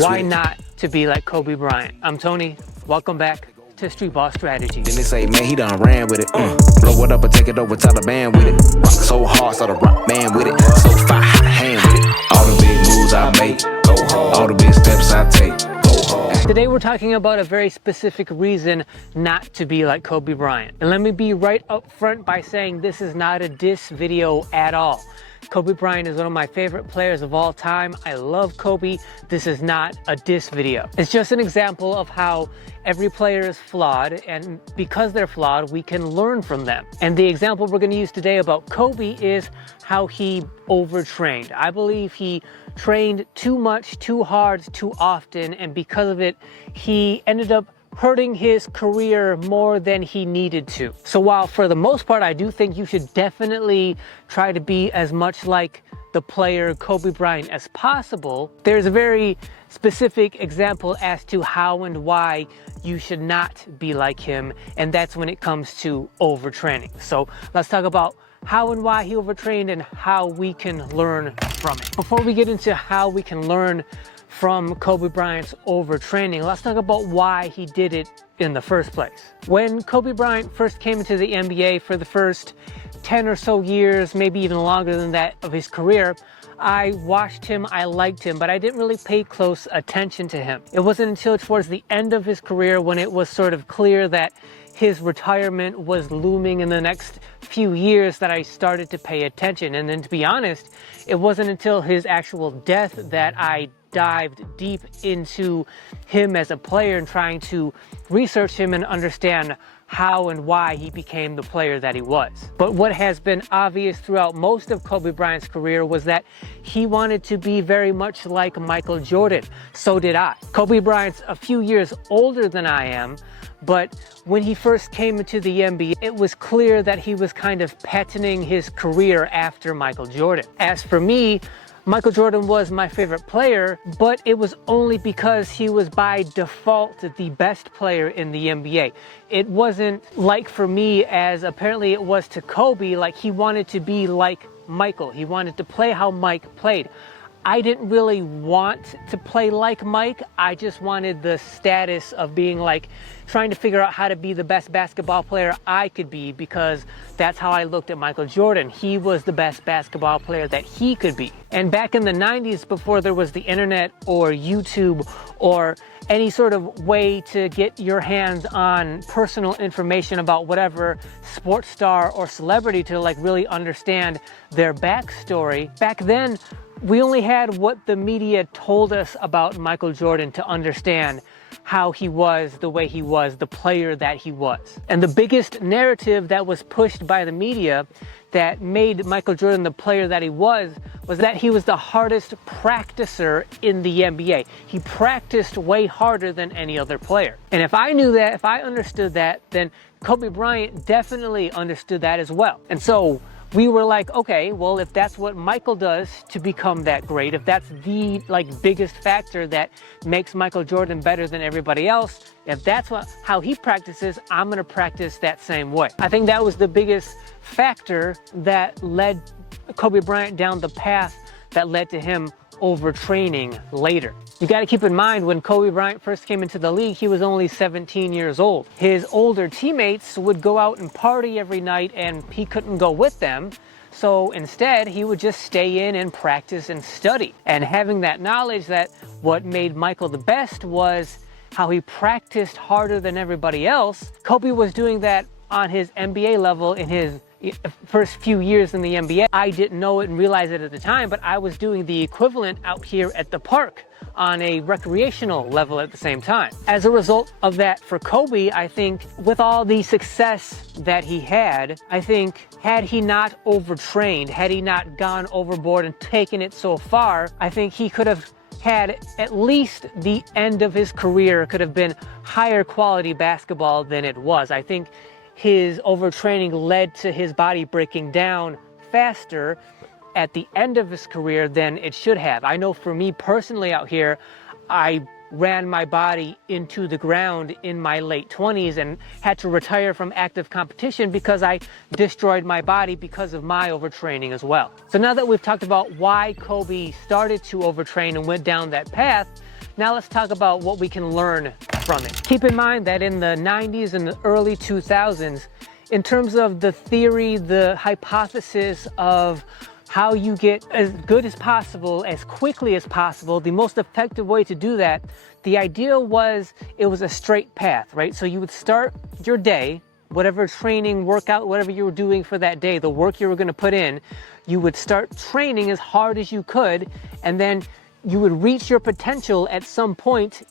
Why not to be like Kobe Bryant? I'm Tony. Welcome back to Streetball Strategy. Then they say, man, he done ran with it. Blow it up and take it over, Taliban with it. Rock so hard, start a rock band with it. So fire, hot hand with it. All the big moves I make, go hard. All the big steps I take, go hard. Today we're talking about a very specific reason not to be like Kobe Bryant. And let me be right up front by saying this is not a diss video at all. Kobe Bryant is one of my favorite players of all time. I love Kobe. This is not a diss video. It's just an example of how every player is flawed, and because they're flawed, we can learn from them. And the example we're going to use today about Kobe is how he overtrained. I believe he trained too much, too hard, too often, and because of it, he ended up hurting his career more than he needed to. So while for the most part, I do think you should definitely try to be as much like the player Kobe Bryant as possible, there's a very specific example as to how and why you should not be like him, and that's when it comes to overtraining. So let's talk about how and why he overtrained and how we can learn from it. Before we get into how we can learn from Kobe Bryant's overtraining, let's talk about why he did it in the first place. When Kobe Bryant first came into the NBA, for the first 10 or so years, maybe even longer than that of his career, I watched him, I liked him, but I didn't really pay close attention to him. It wasn't until towards the end of his career, when it was sort of clear that his retirement was looming in the next few years, that I started to pay attention. And then, to be honest, it wasn't until his actual death that I dived deep into him as a player and trying to research him and understand how and why he became the player that he was. But what has been obvious throughout most of Kobe Bryant's career was that he wanted to be very much like Michael Jordan. So did I. Kobe Bryant's a few years older than I am, but when he first came into the NBA, it was clear that he was kind of patenting his career after Michael Jordan. As for me, Michael Jordan was my favorite player, but it was only because he was by default the best player in the NBA. It wasn't like for me, as apparently it was to Kobe, like he wanted to be like Michael. He wanted to play how Mike played. I didn't really want to play like Mike. I just wanted the status of being like, trying to figure out how to be the best basketball player I could be, because that's how I looked at Michael Jordan. He was the best basketball player that he could be. And back in the 90s, before there was the internet or YouTube or any sort of way to get your hands on personal information about whatever sports star or celebrity to like really understand their backstory, back then, we only had what the media told us about Michael Jordan to understand how he was the way he was, the player that he was. And the biggest narrative that was pushed by the media that made Michael Jordan the player that he was that he was the hardest practicer in the NBA. He practiced way harder than any other player. And if I knew that, if I understood that, then Kobe Bryant definitely understood that as well. And so we were like, okay, well, if that's what Michael does to become that great, if that's the biggest factor that makes Michael Jordan better than everybody else, if that's how he practices, I'm gonna practice that same way. I think that was the biggest factor that led Kobe Bryant down the path that led to him overtraining later. You got to keep in mind, when Kobe Bryant first came into the league, he was only 17 years old. His older teammates would go out and party every night, and he couldn't go with them. So instead, he would just stay in and practice and study. And having that knowledge that what made Michael the best was how he practiced harder than everybody else, Kobe was doing that on his NBA level in his first few years in the NBA. I didn't know it and realize it at the time, but I was doing the equivalent out here at the park on a recreational level at the same time. As a result of that, for Kobe, I think with all the success that he had, I think had he not overtrained, had he not gone overboard and taken it so far, I think he could have had at least the end of his career could have been higher quality basketball than it was. I think his overtraining led to his body breaking down faster at the end of his career than it should have. I know for me personally out here, I ran my body into the ground in my late 20s and had to retire from active competition because I destroyed my body because of my overtraining as well. So now that we've talked about why Kobe started to overtrain and went down that path, Now let's talk about what we can learn from it. Keep in mind that in the 90s and the early 2000s, in terms of the theory, the hypothesis of how you get as good as possible, as quickly as possible, the most effective way to do that, the idea was it was a straight path, right? So you would start your day, whatever training, workout, whatever you were doing for that day, the work you were gonna put in, you would start training as hard as you could, and then you would reach your potential at some point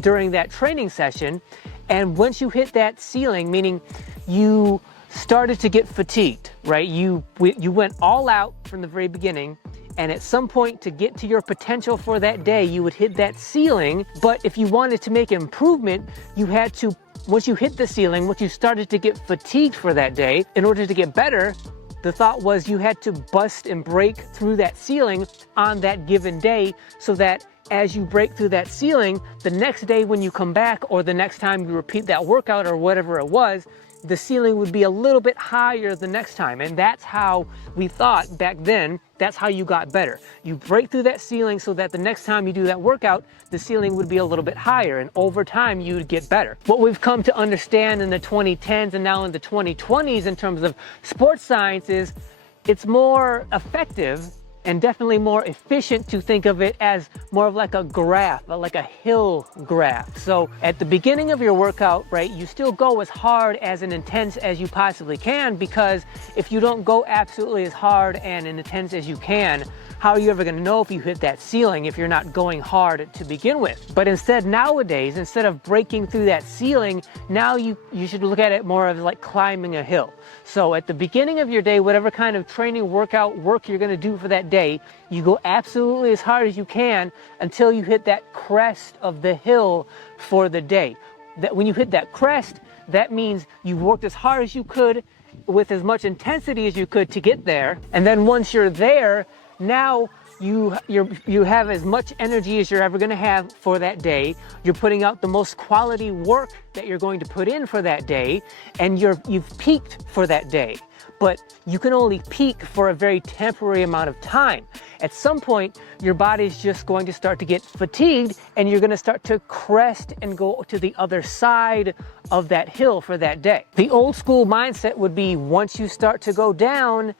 during that training session. And once you hit that ceiling, meaning you started to get fatigued, right? You went all out from the very beginning, and at some point to get to your potential for that day, you would hit that ceiling. But if you wanted to make improvement, you had to, once you hit the ceiling, once you started to get fatigued for that day, in order to get better, the thought was you had to bust and break through that ceiling on that given day, so that as you break through that ceiling, the next day when you come back, or the next time you repeat that workout or whatever it was, the ceiling would be a little bit higher the next time. And that's how we thought back then, that's how you got better. You break through that ceiling so that the next time you do that workout, the ceiling would be a little bit higher, and over time you'd get better. What we've come to understand in the 2010s and now in the 2020s in terms of sports science is it's more effective and definitely more efficient to think of it as more of like a graph, like a hill graph. So at the beginning of your workout, right, you still go as hard as and intense as you possibly can, because if you don't go absolutely as hard and intense as you can, how are you ever gonna know if you hit that ceiling if you're not going hard to begin with? But instead, nowadays, instead of breaking through that ceiling, now you should look at it more of like climbing a hill. So at the beginning of your day, whatever kind of training, workout, work you're gonna do for that day, you go absolutely as hard as you can until you hit that crest of the hill for the day. That when you hit that crest, that means you worked as hard as you could with as much intensity as you could to get there. And then once you're there, now you have as much energy as you're ever going to have for that day. You're putting out the most quality work that you're going to put in for that day, and you've peaked for that day. But you can only peak for a very temporary amount of time. At some point, your body's just going to start to get fatigued, and you're going to start to crest and go to the other side of that hill for that day. The old school mindset would be, once you start to go down,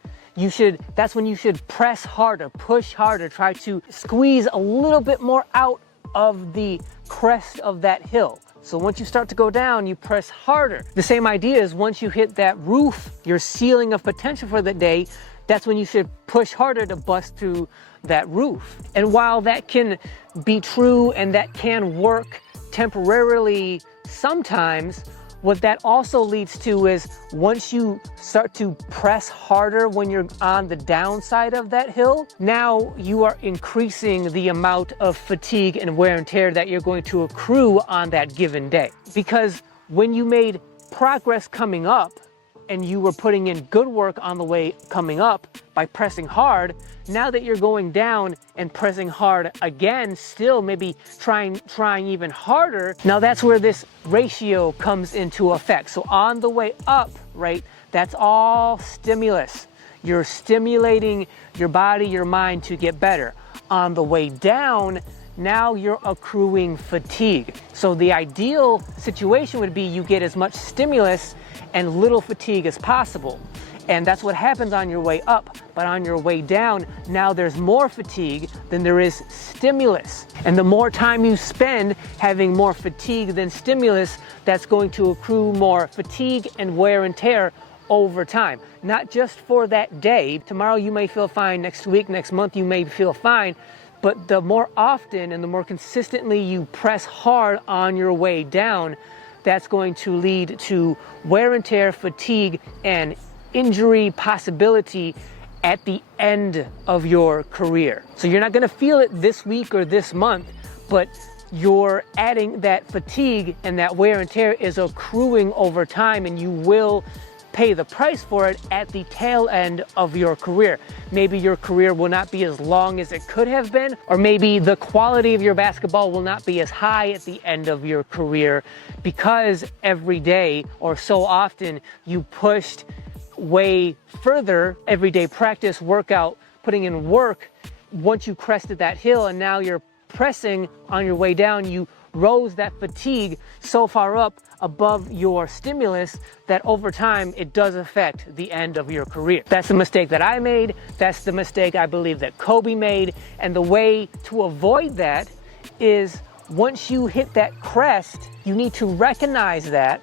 that's when you should press harder, push harder, try to squeeze a little bit more out of the crest of that hill. So once you start to go down, you press harder. The same idea is once you hit that roof, your ceiling of potential for the day, that's when you should push harder to bust through that roof. And while that can be true and that can work temporarily sometimes, what that also leads to is once you start to press harder when you're on the downside of that hill, now you are increasing the amount of fatigue and wear and tear that you're going to accrue on that given day. Because when you made progress coming up, and you were putting in good work on the way coming up by pressing hard, now that you're going down and pressing hard again, still maybe trying even harder, now that's where this ratio comes into effect. So on the way up, right, that's all stimulus. You're stimulating your body, your mind to get better. On the way down, now you're accruing fatigue. So the ideal situation would be you get as much stimulus and little fatigue as possible. And that's what happens on your way up. But on your way down, now there's more fatigue than there is stimulus. And the more time you spend having more fatigue than stimulus, that's going to accrue more fatigue and wear and tear over time. Not just for that day. Tomorrow you may feel fine, next week, next month you may feel fine. But the more often and the more consistently you press hard on your way down, that's going to lead to wear and tear, fatigue, and injury possibility at the end of your career. So you're not going to feel it this week or this month, but you're adding that fatigue, and that wear and tear is accruing over time, and you will pay the price for it at the tail end of your career. Maybe your career will not be as long as it could have been, or maybe the quality of your basketball will not be as high at the end of your career because every day or so often you pushed way further, everyday practice, workout, putting in work, once you crested that hill, and now you're pressing on your way down, you rose that fatigue so far up above your stimulus that over time it does affect the end of your career. That's the mistake that I made. That's the mistake I believe that Kobe made. And the way to avoid that is once you hit that crest, you need to recognize that.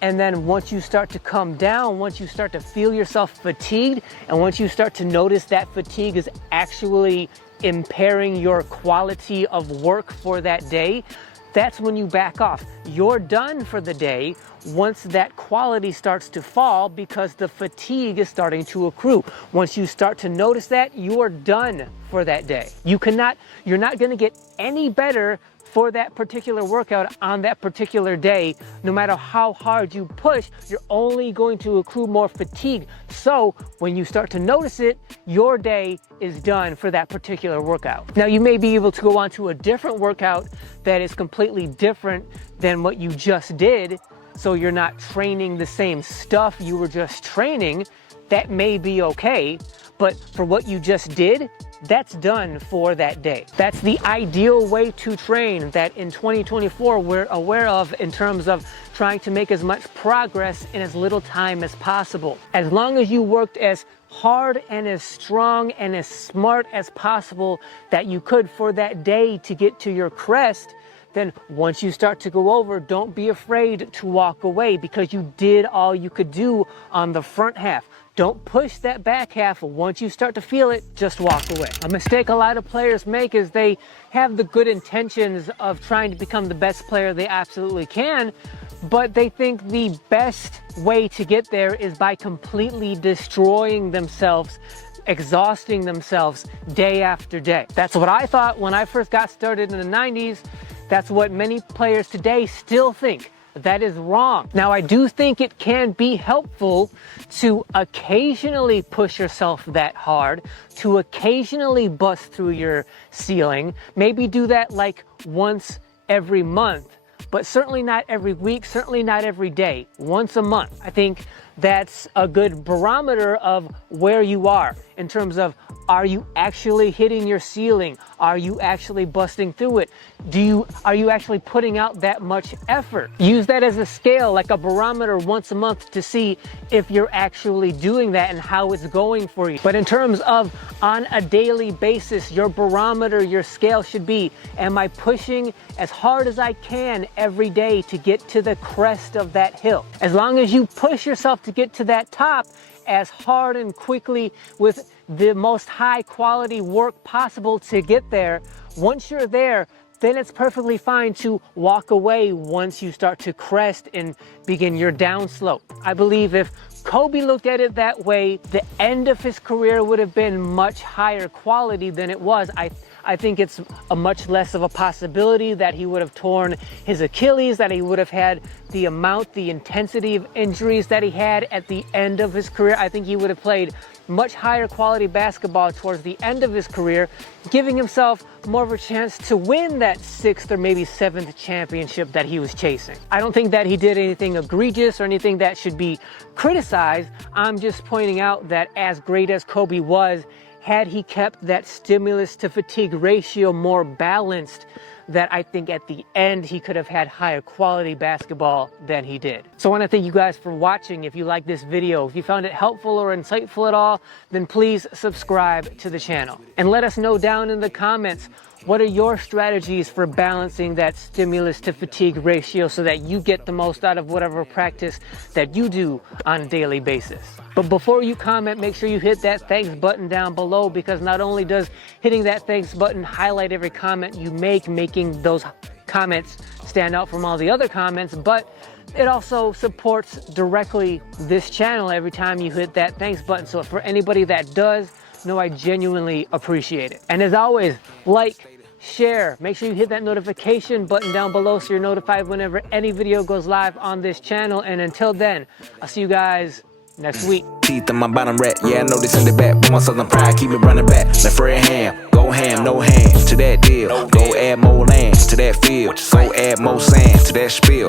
And then once you start to come down, once you start to feel yourself fatigued, and once you start to notice that fatigue is actually impairing your quality of work for that day, that's when you back off. You're done for the day once that quality starts to fall because the fatigue is starting to accrue. Once you start to notice that, you are done for that day. You're not gonna get any better for that particular workout on that particular day. No matter how hard you push, you're only going to accrue more fatigue. So when you start to notice it, your day is done for that particular workout. Now you may be able to go on to a different workout that is completely different than what you just did. So you're not training the same stuff you were just training. That may be okay, but for what you just did, that's done for that day. That's the ideal way to train that in 2024 we're aware of in terms of trying to make as much progress in as little time as possible. As long as you worked as hard and as strong and as smart as possible that you could for that day to get to your crest, then once you start to go over, don't be afraid to walk away because you did all you could do on the front half. Don't push that back half. Once you start to feel it, just walk away. A mistake a lot of players make is they have the good intentions of trying to become the best player they absolutely can, but they think the best way to get there is by completely destroying themselves, exhausting themselves day after day. That's what I thought when I first got started in the 90s. That's what many players today still think. That is wrong. Now, I do think it can be helpful to occasionally push yourself that hard, to occasionally bust through your ceiling. Maybe do that like once every month, but certainly not every week, certainly not every day, once a month. I think that's a good barometer of where you are in terms of, are you actually hitting your ceiling? Are you actually busting through it? Are you actually putting out that much effort? Use that as a scale, like a barometer once a month to see if you're actually doing that and how it's going for you. But in terms of on a daily basis, your barometer, your scale should be, am I pushing as hard as I can every day to get to the crest of that hill? As long as you push yourself to get to that top as hard and quickly with the most high quality work possible to get there, once you're there, then it's perfectly fine to walk away once you start to crest and begin your downslope. I believe if Kobe looked at it that way, the end of his career would have been much higher quality than it was. I think it's a much less of a possibility that he would have torn his Achilles, that he would have had the intensity of injuries that he had at the end of his career. I think he would have played much higher quality basketball towards the end of his career, giving himself more of a chance to win that 6th or maybe 7th championship that he was chasing. I don't think that he did anything egregious or anything that should be criticized. I'm just pointing out that as great as Kobe was, had he kept that stimulus to fatigue ratio more balanced, that I think at the end he could have had higher quality basketball than he did. So I want to thank you guys for watching. If you like this video, if you found it helpful or insightful at all, then please subscribe to the channel. And let us know down in the comments, what are your strategies for balancing that stimulus to fatigue ratio so that you get the most out of whatever practice that you do on a daily basis? But before you comment, make sure you hit that thanks button down below, because not only does hitting that thanks button highlight every comment you make, making those comments stand out from all the other comments, but it also supports directly this channel every time you hit that thanks button. So for anybody that does, know I genuinely appreciate it. And as always, like, share, make sure you hit that notification button down below so you're notified whenever any video goes live on this channel. And until then, I'll see you guys next week. Teeth in my bottom rack, yeah, I know this in the back, but my southern pride keep me running back. Left right hand, go ham, no hands to that deal. Go add more land to that field, go add more sand to that spill.